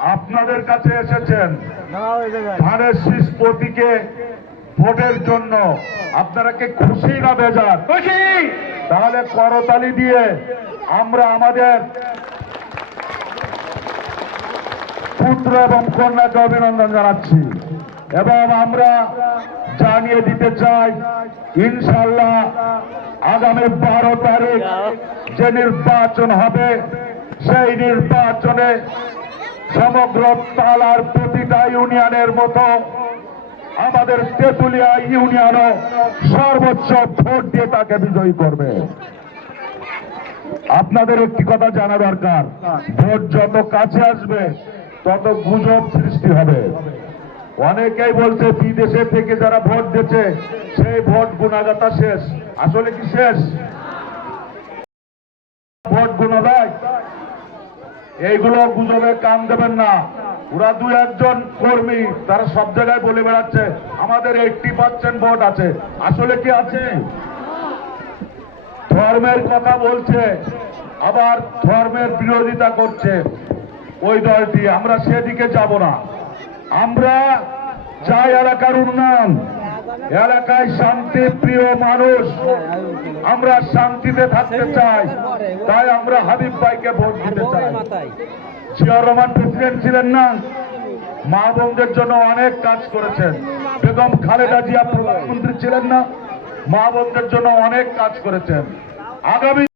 আপনাদের কাছে এসেছেন ধানের শীষ প্রতীকে ভোটের জন্য। আপনারা কি খুশি না বেজার? খুশি। তাহলে করতালি দিয়ে আমরা আমাদের পুত্র এবং কন্যাকে অভিনন্দন জানাচ্ছি এবং আমরা জানিয়ে দিতে চাই ইনশাআল্লাহ আগামী 12 তারিখ যে নির্বাচন হবে সেই নির্বাচনে সমগ্র তালার প্রতিটা ইউনিয়নের মতো আমাদের তেঁতুলিয়া ইউনিয়নও সর্বোচ্চ ভোট দিয়ে তাকে বিজয়ী করবে। আপনাদের একটি কথা জানা দরকার, ভোট যত কাছে আসবে তত গুজব সৃষ্টি হবে। অনেকেই বলছে বিদেশে থেকে যারা ভোট দিচ্ছে সেই ভোট গুণাগাতা শেষ। আসলে কি শেষ? ভোট গুণা দেয়? এইগুলো গুজবে কান দেবেন না। ওরা দু একজন কর্মী তারা সব জায়গায় বলে বেড়াচ্ছে আমাদের 80% ভোট আছে। আসলে কি আছে? ধর্মের কথা বলছে আবার ধর্মের বিরোধিতা করছে ওই দলটি। আমরা সেদিকে যাব না। আমরা চাই এলাকার উন্নয়ন, এলাকায় শান্তি প্রিয় মানুষ, আমরা শান্তিতে থাকতে চাই। তাই আমরা হাবিব ভাইকে ভোট দিতে চাই। জিয়া রহমান প্রেসিডেন্ট ছিলেন না, মা বোনদের জন্য অনেক কাজ করেছেন। বেগম খালেদা জিয়া প্রধানমন্ত্রী ছিলেন না, মা বোনদের জন্য অনেক কাজ করেছেন। আগামী